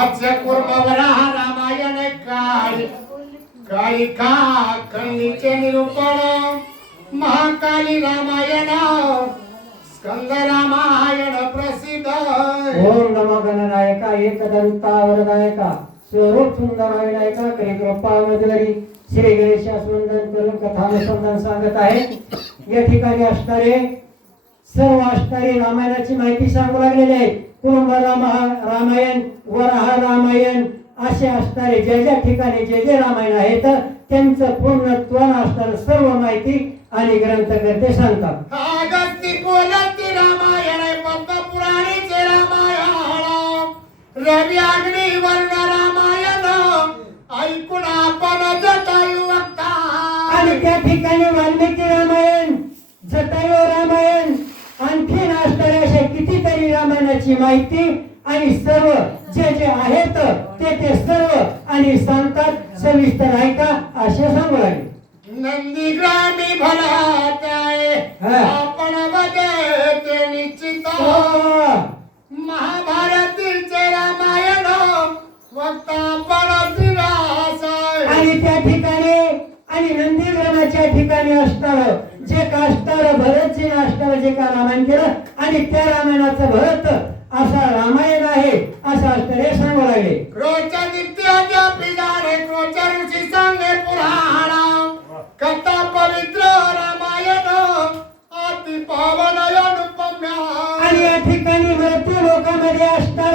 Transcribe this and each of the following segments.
मत्स्य कुर्मवरा रामायण काळी काळिका खंडीचे निरूपण महाकाली रामायण स्कंद रामायण प्रसिद्ध ओम नमो गणनायका एकदंता वरदायका स्वरूप सुंदर विनायका करी कृपा मधुरी श्री गणेशास वंदन करून कथानुसंधान सांगत आहे। या ठिकाणी असणारे सर्व असणारी रामायणाची माहिती सांगू लागलेली आहे। कुंभ रामायण वराह रामायण असे असणारे ज्या ठिकाणी जे रामायण आहेत त्यांचं पूर्णत्व असणारी सर्व माहिती आणि ग्रंथकर्ते सांगतात। अगस्ती बोलती रामायण पद्मपुराणीचे रामायण रवी अग्नी वर्ण रामायण ऐकून आपण जटायू वक्ता आणि त्या ठिकाणी वाल्मिकी रामायण जटायू रामायण आणखीन असणारे असे कितीतरी रामायणाची माहिती आणि सर्व जे आहेत ते सर्व आणि सांगतात सविस्तर ऐका असे सांगू लागले। नंदीग्रामी भलाताय आपण बदते निश्चित महाभारतीचे रामायण वक्ता आणि त्या ठिकाणी आणि नंदीग्रामाच्या ठिकाणी असणार जे काष्टार भरतजी असणार जे का रामायण केलं आणि त्या रामायणाचं भरत असा रामायण आहे असं असणारे सांगू लागले। क्रोचादित्याद्यापि जाणे क्रोच ऋषी सांगे पुराण कथा पवित्र रामायण अति पावन अनुपम्य आणि या ठिकाणी मृत्यू लोकांमध्ये असणार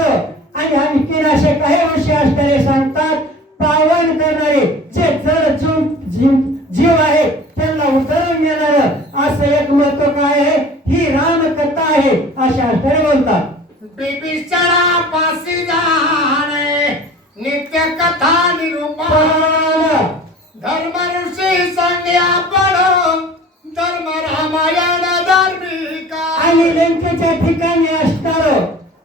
आणि आणखीन असे काही ऋषी असणारे सांगतात पावन करणारे जे जीव आहे त्यांना उतरवून घेणार असं एक महत्व काय आहे ही रामकथा आहे असे असणारे बोलतात। बिभीषणा पासी जाणे नित्य कथा निरूपण धर्म ऋषी सांगे आपण धर्म रामायण धार्मिका आणि लंकेच्या ठिकाणी असणार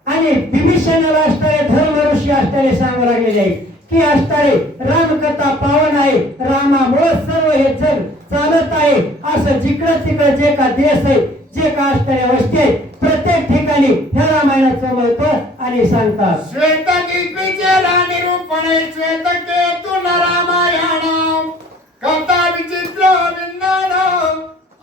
आणि बिभीषणाला असणारे धर्म ऋषी असणारे सांगू लागलेले आहे की असणारे रामकथा पावन आहे रामामुळे सर्व हे जग चालत आहे असं जिकडं तिकडं जे का देश आहे जे का असणारे अवस्थे आहे प्रत्येक ठिकाणी ह्या रामायणाचं महत्व आणि सांगतात। श्वेतगीतीचे निरूपण श्वेतकेतून रामायण कथा विचित्र विज्ञान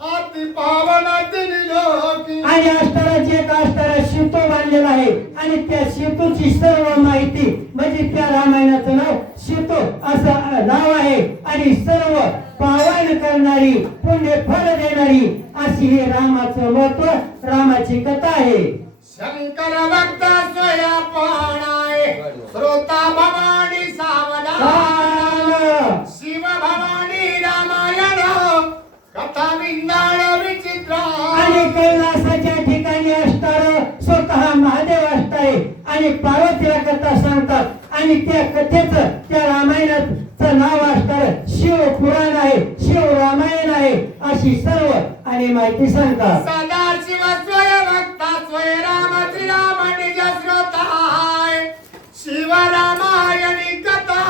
अति पावन तिलोकी आणि असणारा जे का असणारा सेतू बांधलेला आहे आणि त्या सेतूची सर्व माहिती म्हणजे त्या रामायणाचं नाव सेतू असं नाव आहे आणि सर्व पावन करणारी पुण्य फळ देणारी अशी हे रामाचं महत्व रामाची कथा आहे। शंकर भक्ता स्वयंपाणाय श्रोता भवानी सावधान शिव भवानी रामायण कथा विज्ञान विचित्र आणि कैलासाच्या ठिकाणी असणार स्वतः महादेव असताय आणि पार्वतीला कथा सांगतात आणि त्या कथेचं त्या रामायणाचं नाव असणार शिव पुराण आहे शिव रामायण आहे अशी सर्व आणि माहिती सांगतात। सदा शिव स्वय भक्ता स्वय राम श्रीराम निज श्रोताय शिव रामायणी कथा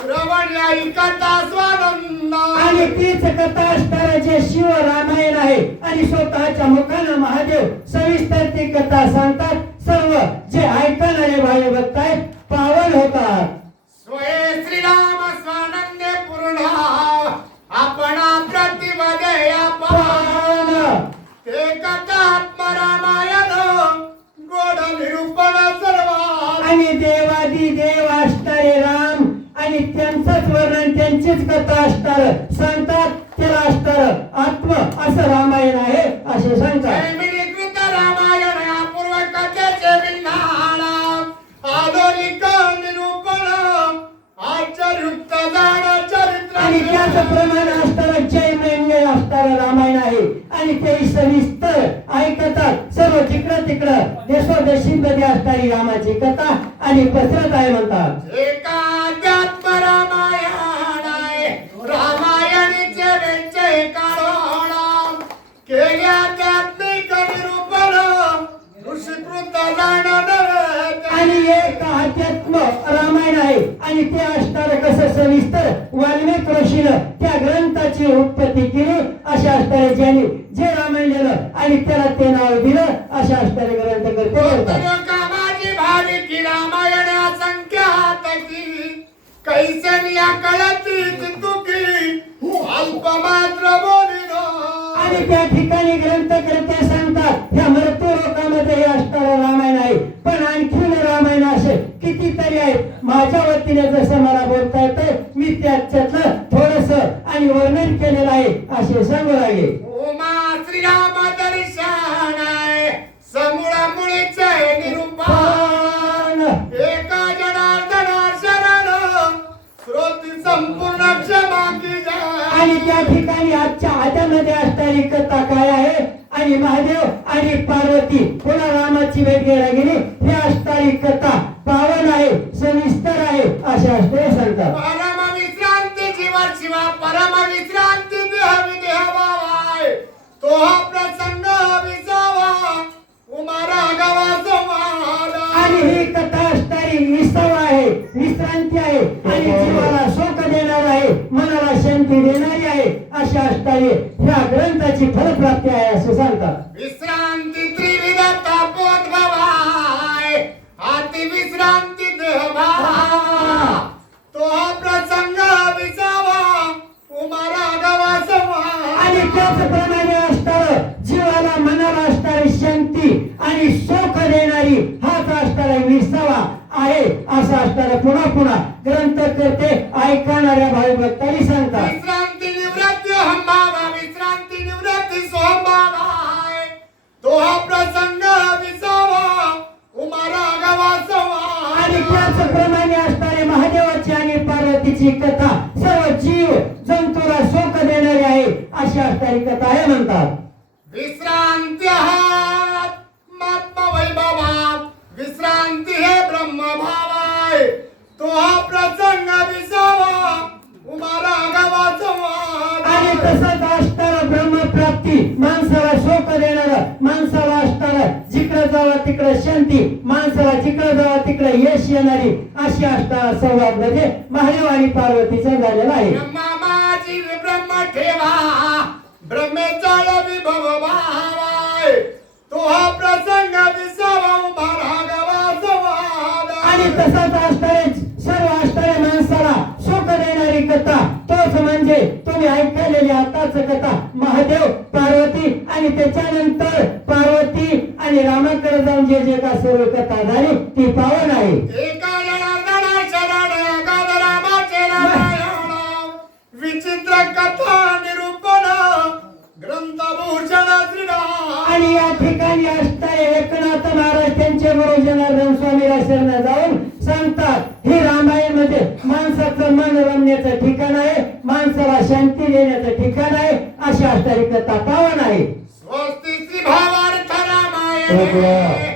श्रवण ऐकता स्वानंद आणि तीच कथा असणार जे शिव रामायण आहे आणि स्वतःच्या मुखानं महादेव सविस्तर ती कथा सांगतात सर्व जे ऐकणारे भाई भक्त आहेत पावन होतात। स्वय श्रीराम स्वानंदे पूर्ण आपण प्रतिपदे आपण ते कथा आत्मरामायण गोड निरूपण सर्व आणि देवादी देव असणारे राम आणि त्यांचंच वर्णन त्यांचीच कथा असणार सांगतात त्याला असणार आत्म असं रामायण आहे असे सांगतात। कृत रामायण अपूर्व कथेचे विज्ञान आधुनिक निरूपण आश्चर्युक्त जाण चरित्र आणि त्याचं प्रमाण असणारं जय मेंगे असणारं रामायण आहे आणि ते सविस्तर ऐकतात सर्व तिकडं देशोदेशीमध्ये असणारी रामाची कथा आणि पसरत आहे म्हणतात। एका अध्यात्म रामायण आहे रामायणीचे वेचे काढोण केले आध्यात्मिक निरूपण ऋषीकृत जाणन आणि एक अध्यात्म रामायण आहे आणि ते असणार कसं सविस्तर वाल्मिक ऋषीनं त्या ग्रंथाची उत्पत्ती केली अशा असणारे ज्यांनी जे रामायण लिहिलं आणि त्याला ते नाव दिलं अशा असणारे ग्रंथ करते कामाची भाविकी रामायण असंख्य वचन या कळतीत तुकी अल्प मात्र बोलिनो. आणि त्या ठिकाणी ग्रंथकर्ते सांगतात ह्या मृत्यू लोकामध्ये हे असणारं रामायण आहे, पण आणखीन रामायण असे कितीतरी आहेत. माझ्या वतीने जसं मला बोलता येतंय मी त्याच्यातलं थोडस आणि वर्णन केलेलं आहे असे सांगू लागले. उमा श्रीराम दर्शनाय समूळ मुळीचे निरूपण. एका जनार्दना शरण श्रोती संपूर्ण क्षमा की जय. आणि त्या ठिकाणी आजच्या आद्यामध्ये असणारी कथा काय आहे आणि महादेव आणि पार्वती पुन्हा रामाची भेट घ्यायला गेली. ही असणारी कथा पावन आहे, सविस्तर आहे अशा असणारे सांगतात. परम विश्रांती जीवन शिवा परम विश्रांती देह विदेह भावाय. तो हा प्रसंग विसावा उमारा गावा संवाद. आणि ही कथा असणारी विसावा आहे, विश्रांती आहे आणि जीवाला सुख देणार आहे, मनाला शांती देणारी आहे अशा असणारी ह्या ग्रंथाची फलप्राप्ती आहे असे सांगतात. विश्रांती त्रिविध तापोद्भवाय अति विश्रांती देह भावा. तो हा प्रसंग विसावा उमारा गावा संवाद. आणि त्याचप्रमाणे असणारं जीवाला मनाला असणारी शांती आणि सुख देणारी हाच असणारा विसावा आहे असं असणारा पुन्हा पुन्हा ग्रंथकर्ते ऐकणाऱ्या भाविभक्तांनी सांगतात. विश्रांती निवृत्ती हंबावा विश्रांती निवृत्ती सोहंबावाय. तो हा प्रसंग विसावा उमारा गावा संवाद. आणि त्याचप्रमाणे असणारे महादेवाची आणि पार्वतीची कथा सर्व जीव जंतूला सुख देणारी आहे अशी असणारी कथा आहे म्हणतात. विश्रांती आत्मा वैभवात विश्रांती हे ब्रह्म भावाय. तो हा प्रसंग विसावा उमारा गावा संवाद. आणि तसंच असणारं ब्रह्मप्राप्ती माणसाला सुख देणारं, माणसाला असणारं जिकडे जावं तिकडे शांती, माणसाला जिकडे जावं तिकडे यश येणारी अशी असणारा संवाद म्हणजे महादेव आणि पार्वतीचा झालेला आहे. ब्रह्मा माझी ब्रह्म ठेवा ब्रह्मेचा विभव भावाय. तो हा प्रसंग विसावा उमारा गावा संवाद. आणि तसंच असणारे सर्व असणाऱ्या माणसाला सुख देणारी कथा तोच म्हणजे तुम्ही ऐकलेली आताच कथा महादेव पार्वती आणि त्याच्यानंतर पार्वती आणि रामाकडे जाऊन जे जे का सर्व कथा झाली ती पावन आहे. एका जनार्दना शरण एका रामाचे रामायण विचित्र कथा निरूपण ग्रंथभूषण श्रीराम. आणि या ठिकाणी असणारे एकनाथ महाराज त्यांचे गुरु जनार्दन स्वामीला शरण जाऊन सांगतात हे रामायण मध्ये माणसाचं मन रमण्याचं ठिकाण आहे, माणसाला शांती देण्याचं ठिकाण आहे अशी असणारी कथा पावन आहे. स्वस्ती श्री भावार्थ रामायण